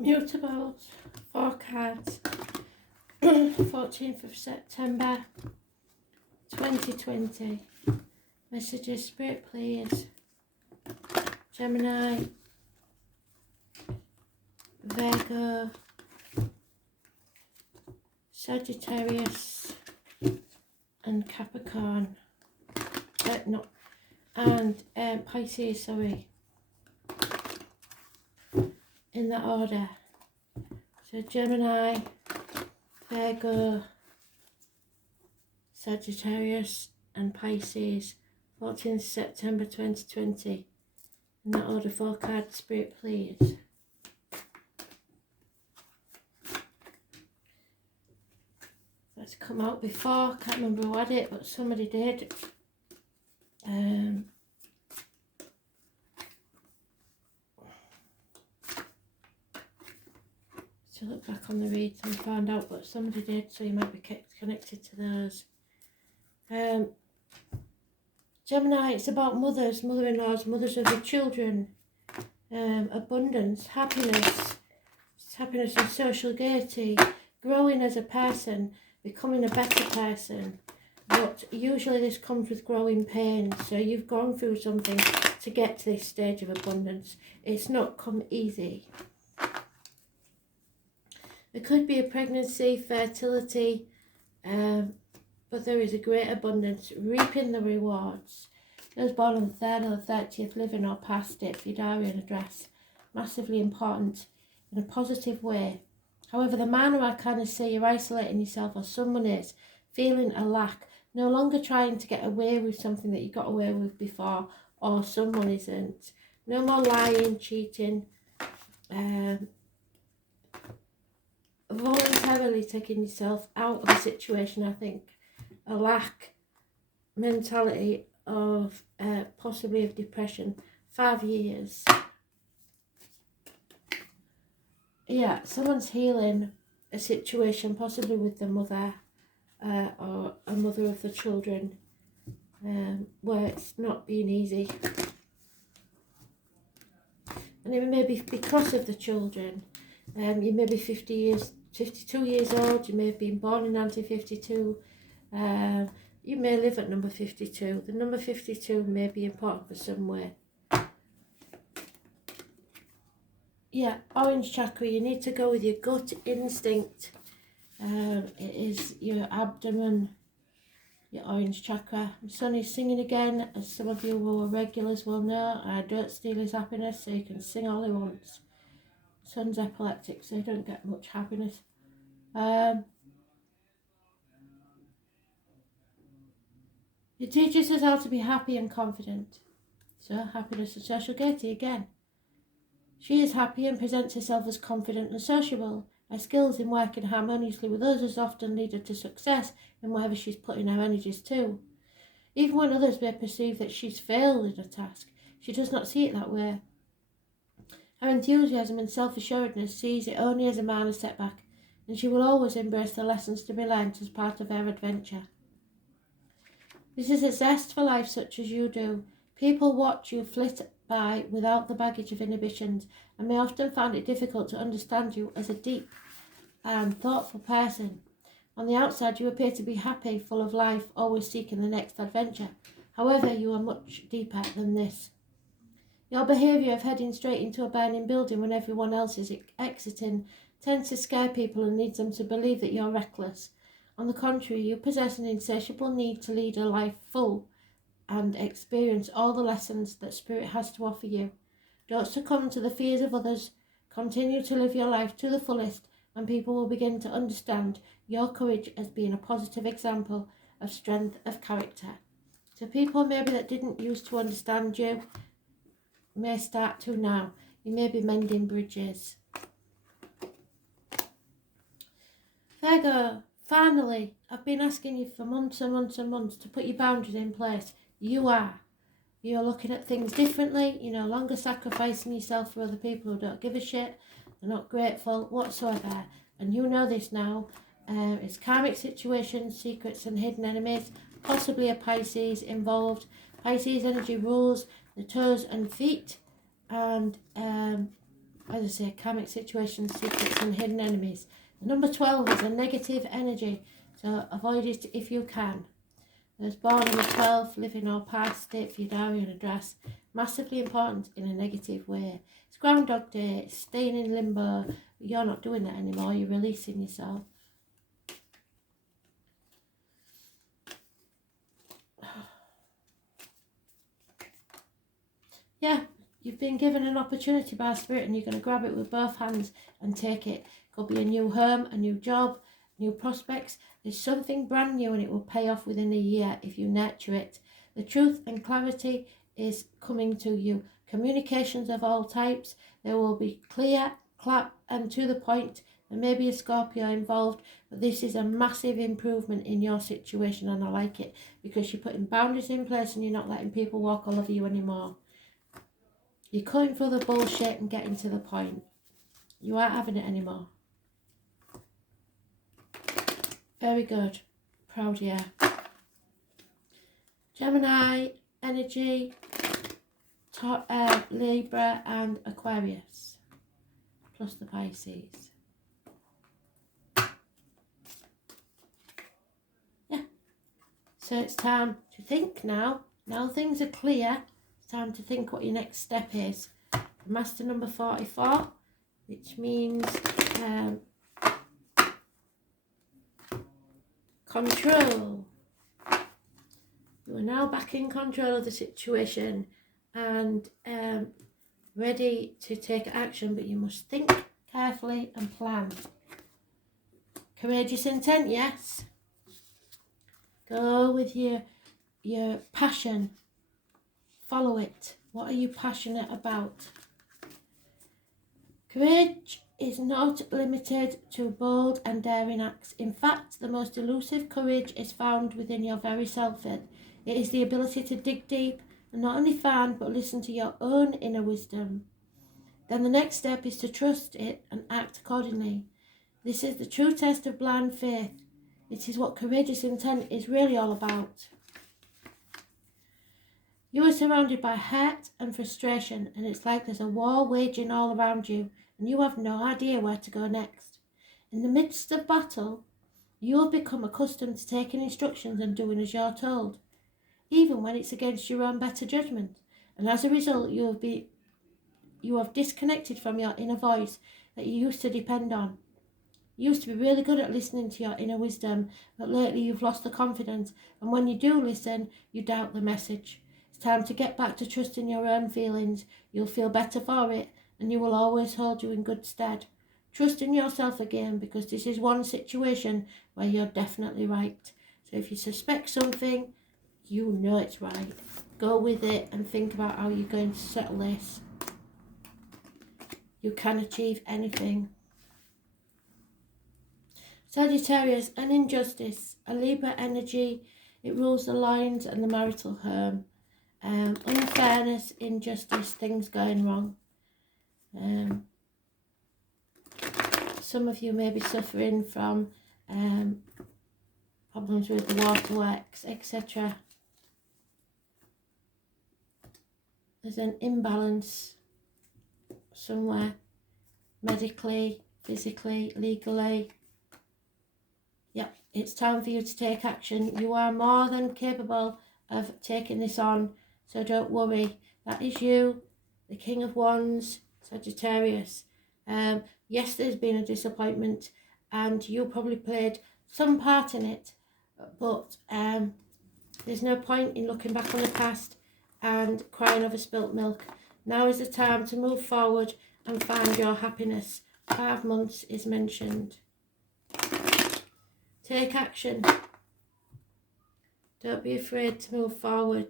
Mutables, 4 cards, 14th of September 2020. Messages, Spirit please. Gemini, Virgo, Sagittarius and Capricorn. Pisces, sorry. In that order. So Gemini, Virgo, Sagittarius and Pisces, 14th September 2020. In that order, 4 cards, Spirit please. That's come out before, can't remember who had it, but somebody did. To look back on the reads and find out what somebody did, so you might be connected to those. Gemini, it's about mothers, mother-in-laws, mothers of your children, abundance, happiness and social gaiety, growing as a person, becoming a better person. But usually this comes with growing pain, so you've gone through something to get to this stage of abundance. It's not come easy. There could be a pregnancy, fertility, but there is a great abundance, reaping the rewards. Those born on the 3rd or the 30th, living or past it, for your diary and address, massively important in a positive way. However, the minor arcana say you're isolating yourself, or someone is feeling a lack, no longer trying to get away with something that you got away with before, or someone isn't. No more lying, cheating, voluntarily taking yourself out of a situation. I think a lack mentality of possibly of depression. 5 years. Yeah, someone's healing a situation, possibly with the mother or a mother of the children, where it's not been easy. And it may be because of the children. You may be 52 years old, you may have been born in 1952, you may live at number 52. The number 52 may be important for somewhere. Yeah, orange chakra, you need to go with your gut instinct. It is your abdomen, your orange chakra. The sun is singing again, as some of you who are regulars will know. I don't steal his happiness, so he can sing all he wants. Sun's epileptic, so he don't get much happiness. It teaches us how to be happy and confident. So happiness and social gaiety again. She is happy and presents herself as confident and sociable. Her skills in working harmoniously with others often lead her to success in whatever she's putting her energies to. Even when others may perceive that she's failed in a task, she does not see it that way. Her enthusiasm and self-assuredness sees it only as a minor setback, and she will always embrace the lessons to be learnt as part of her adventure. This is a zest for life such as you do. People watch you flit by without the baggage of inhibitions, and may often find it difficult to understand you as a deep and thoughtful person. On the outside, you appear to be happy, full of life, always seeking the next adventure. However, you are much deeper than this. Your behaviour of heading straight into a burning building when everyone else is exiting tends to scare people and leads them to believe that you're reckless. On the contrary, you possess an insatiable need to lead a life full and experience all the lessons that Spirit has to offer you. Don't succumb to the fears of others. Continue to live your life to the fullest, and people will begin to understand your courage as being a positive example of strength of character. So people maybe that didn't used to understand you may start to now. You may be mending bridges. Virgo, finally, I've been asking you for months and months and months to put your boundaries in place. You are. You're looking at things differently. You're no longer sacrificing yourself for other people who don't give a shit. They're not grateful whatsoever. And you know this now. It's karmic situations, secrets and hidden enemies. Possibly a Pisces involved. Pisces energy rules the toes and feet. And as I say, karmic situations, secrets and hidden enemies. The number 12 is a negative energy, so avoid it if you can. Those born on the 12th, living or past, state for your diary and address. Massively important in a negative way. It's Groundhog Day, it's staying in limbo. You're not doing that anymore, you're releasing yourself. Yeah, you've been given an opportunity by Spirit and you're going to grab it with both hands and take it. Could be a new home, a new job, new prospects. There's something brand new and it will pay off within a year if you nurture it. The truth and clarity is coming to you. Communications of all types. There will be clear, clap and to the point. There may be a Scorpio involved, but this is a massive improvement in your situation and I like it because you're putting boundaries in place and you're not letting people walk all over you anymore. You're cutting through the bullshit and getting to the point. You aren't having it anymore. Very good. Proud of you. Gemini, energy, Libra and Aquarius. Plus the Pisces. Yeah. So it's time to think now. Now things are clear. Time to think what your next step is. Master number 44, which means control. You are now back in control of the situation and ready to take action, but you must think carefully and plan. Courageous intent, yes. Go with your passion. Follow it. What are you passionate about? Courage is not limited to bold and daring acts. In fact, the most elusive courage is found within your very self. It is the ability to dig deep and not only find but listen to your own inner wisdom. Then the next step is to trust it and act accordingly. This is the true test of blind faith. It is what courageous intent is really all about. You are surrounded by hurt and frustration, and it's like there's a war waging all around you, and you have no idea where to go next. In the midst of battle, you have become accustomed to taking instructions and doing as you're told, even when it's against your own better judgment, and as a result, you have disconnected from your inner voice that you used to depend on. You used to be really good at listening to your inner wisdom, but lately you've lost the confidence, and when you do listen, you doubt the message. It's time to get back to trusting your own feelings. You'll feel better for it, and you will always hold you in good stead. Trust in yourself again, because this is one situation where you're definitely right. So if you suspect something, you know it's right. Go with it and think about how you're going to settle this. You can achieve anything. Sagittarius, an injustice, a Libra energy. It rules the lines and the marital home. Unfairness, injustice, things going wrong. Some of you may be suffering from problems with the waterworks, etc. There's an imbalance somewhere, medically, physically, legally. Yep, it's time for you to take action. You are more than capable of taking this on, so don't worry. That is you, the King of Wands, Sagittarius. Yes, there's been a disappointment and you probably played some part in it, but there's no point in looking back on the past and crying over spilt milk. Now is the time to move forward and find your happiness. 5 months is mentioned. Take action. Don't be afraid to move forward.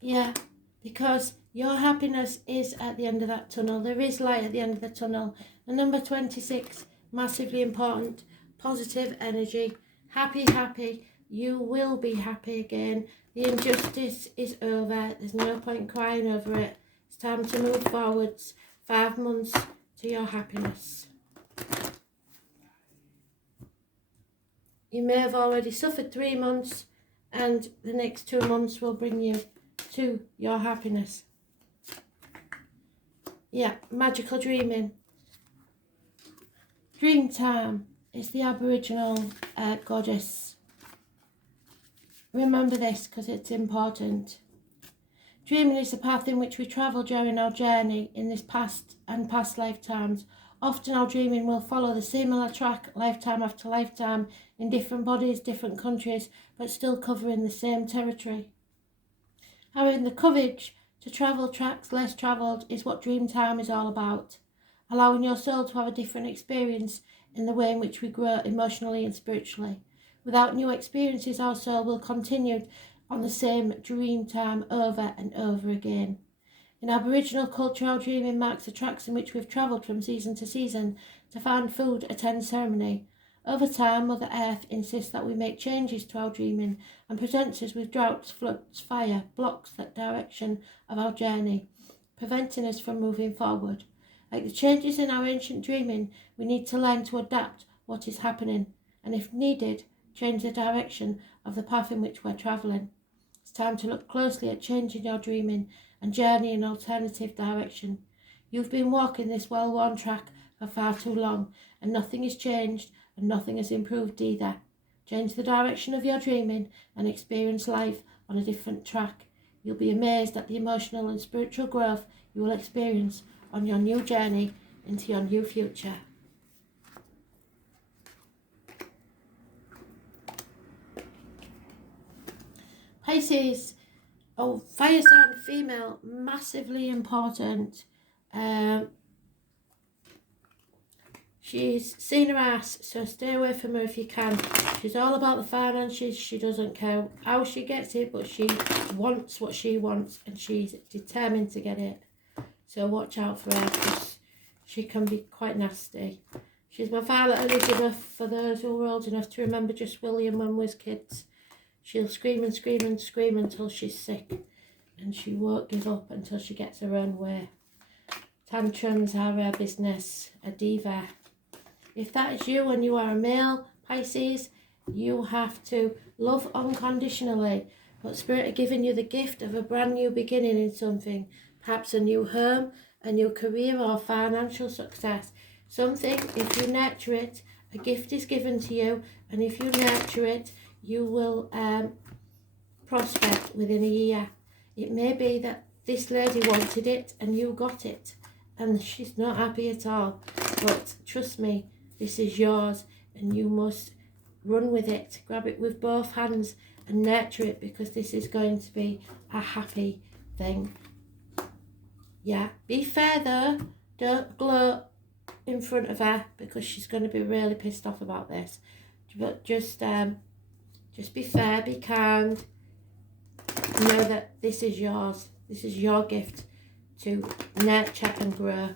Yeah, because your happiness is at the end of that tunnel. There is light at the end of the tunnel. And number 26, massively important. Positive energy. Happy, happy. You will be happy again. The injustice is over. There's no point crying over it. It's time to move forwards. 5 months to your happiness. You may have already suffered 3 months, and the next 2 months will bring you to your happiness. Yeah, magical dreaming. Dream time is the Aboriginal goddess. Remember this because it's important. Dreaming is the path in which we travel during our journey in this past and past lifetimes. Often our dreaming will follow the similar track lifetime after lifetime in different bodies, different countries, but still covering the same territory. Having the courage to travel tracks less travelled is what dream time is all about. Allowing your soul to have a different experience in the way in which we grow emotionally and spiritually. Without new experiences, our soul will continue on the same dream time over and over again. In Aboriginal culture, our dreaming marks the tracks in which we've travelled from season to season to find food, attend ceremony. Over time, Mother Earth insists that we make changes to our dreaming and presents us with droughts, floods, fire, blocks that direction of our journey, preventing us from moving forward. Like the changes in our ancient dreaming, we need to learn to adapt what is happening and, if needed, change the direction of the path in which we're travelling. It's time to look closely at changing your dreaming and journey in an alternative direction. You've been walking this well-worn track for far too long, and nothing has changed and nothing has improved either. Change the direction of your dreaming and experience life on a different track. You'll be amazed at the emotional and spiritual growth you will experience on your new journey into your new future. Pisces, fire sign female, massively important. She's seen her ass, so stay away from her if you can. She's all about the finances. She doesn't care how she gets it, but she wants what she wants and she's determined to get it. So watch out for her because she can be quite nasty. She's my Violet Elizabeth for those who are old enough to remember just William when we was kids. She'll scream and scream and scream until she's sick, and she won't give up until she gets her own way. Tantrums are her business, a diva. If that is you and you are a male, Pisces, you have to love unconditionally, but Spirit are giving you the gift of a brand new beginning in something, perhaps a new home, a new career or financial success. Something, if you nurture it, a gift is given to you, and if you nurture it, you will prosper within a year. It may be that this lady wanted it and you got it, and she's not happy at all, but trust me, this is yours and you must run with it, grab it with both hands and nurture it, because this is going to be a happy thing. Yeah, be fair though, don't gloat in front of her because she's going to be really pissed off about this, but just be fair, be kind, know that this is yours, this is your gift to nurture and grow.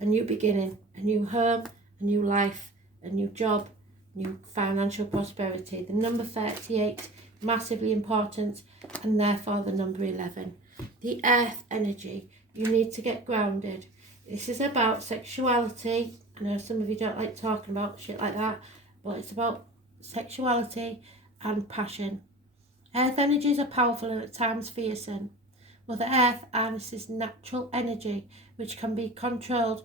A new beginning, a new home, a new life, a new job, new financial prosperity. The number 38, massively important, and therefore the number 11. The earth energy, you need to get grounded. This is about sexuality. I know some of you don't like talking about shit like that, but it's about sexuality and passion. Earth energies are powerful and at times fearsome. Mother Earth harnesses natural energy which cannot be controlled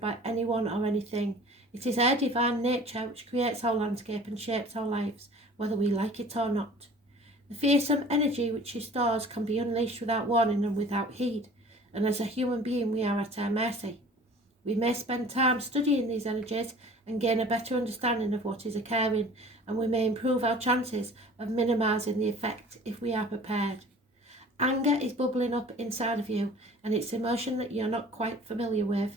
by anyone or anything. It is her divine nature which creates our landscape and shapes our lives, whether we like it or not. The fearsome energy which she stores can be unleashed without warning and without heed, and as a human being we are at her mercy. We may spend time studying these energies and gain a better understanding of what is occurring, and we may improve our chances of minimising the effect if we are prepared. Anger is bubbling up inside of you, and it's an emotion that you're not quite familiar with.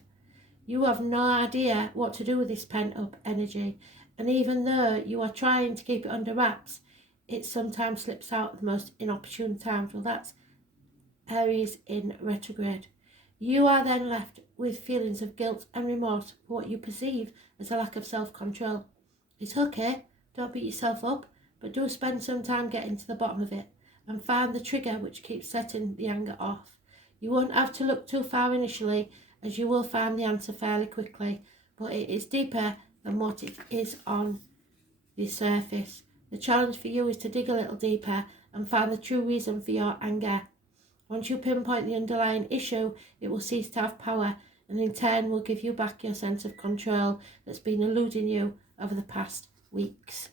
You have no idea what to do with this pent-up energy, and even though you are trying to keep it under wraps, it sometimes slips out at the most inopportune times. Well, that's Aries in retrograde. You are then left with feelings of guilt and remorse for what you perceive as a lack of self-control. It's okay, don't beat yourself up, but do spend some time getting to the bottom of it and find the trigger which keeps setting the anger off. You won't have to look too far initially, as you will find the answer fairly quickly, but it is deeper than what it is on the surface. The challenge for you is to dig a little deeper and find the true reason for your anger. Once you pinpoint the underlying issue, it will cease to have power and in turn will give you back your sense of control that's been eluding you over the past weeks.